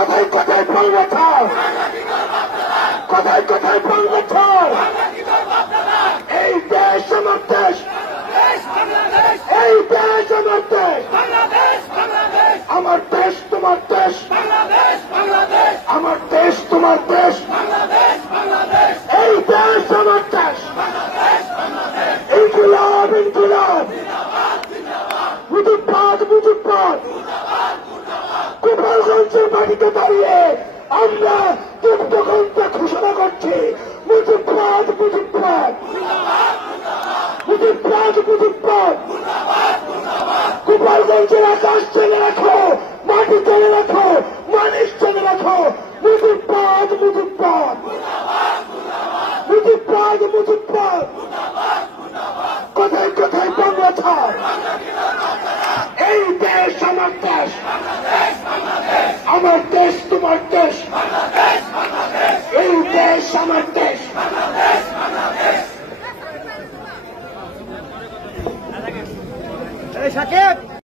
কথায় কথায় বলবে থাক, কথায় কথায় বলবে থাক। এই দেশ আমার দেশ, এই দেশ আমার দেশ, আমার দেশ তোমার দেশ, আমার দেশ তোমার দেশ, এই দেশ আমার দেশ। ইনকিলাব ইনকিলাব, মুজিববাদ মুজিববাদ। গোপালগঞ্জের মাটিতে দাঁড়িয়ে আমরা যুদ্ধঘণ্টা ঘোষণা করছি, মুজিববাদ মুজিববাদ, মুজিববাদ মুজিববাদ। গোপালগঞ্জের আকাশ চেনে রাখো, মাটি চেনে রাখো, মানুষ চেনে রাখো, মুজিববাদ মুজিববাদ, মুজিববাদ মুজিববাদ। কোথায় কোথায় বাংলা থাক, এই দেশ আমার দেশ, আমার দেশ তোমার দেশ, এই দেশ আমার